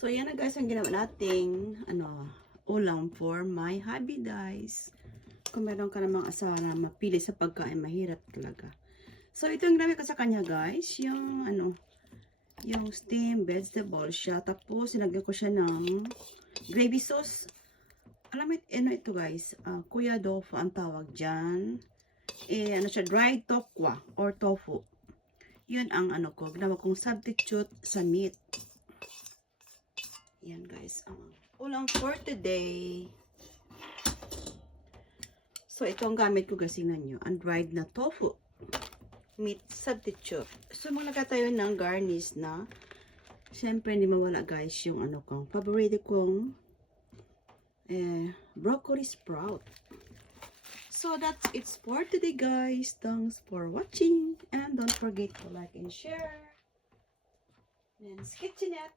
So, yan na guys ang ginawa nating, ulam for my hubby guys. Kung meron ka namang asawa na mapili sa pagkain, mahirap talaga. So, ito yung ginamit ko sa kanya guys. Yung steamed vegetable siya. Tapos, sinagyan ko siya ng gravy sauce. Alam mo, ito guys. Kuya tofu ang tawag dyan. Siya, dried tokwa or tofu. Yun ang ginawa kong substitute sa meat. Yan guys, ang ulam for today. So, ito ang gamit ko kasi nyo, ang dried na tofu meat substitute. So, maglagay tayo ng garnish na, syempre hindi mawala guys yung paborito kong broccoli sprout. So, that's it for today guys. Thanks for watching and don't forget to like and share. And Kitchenette.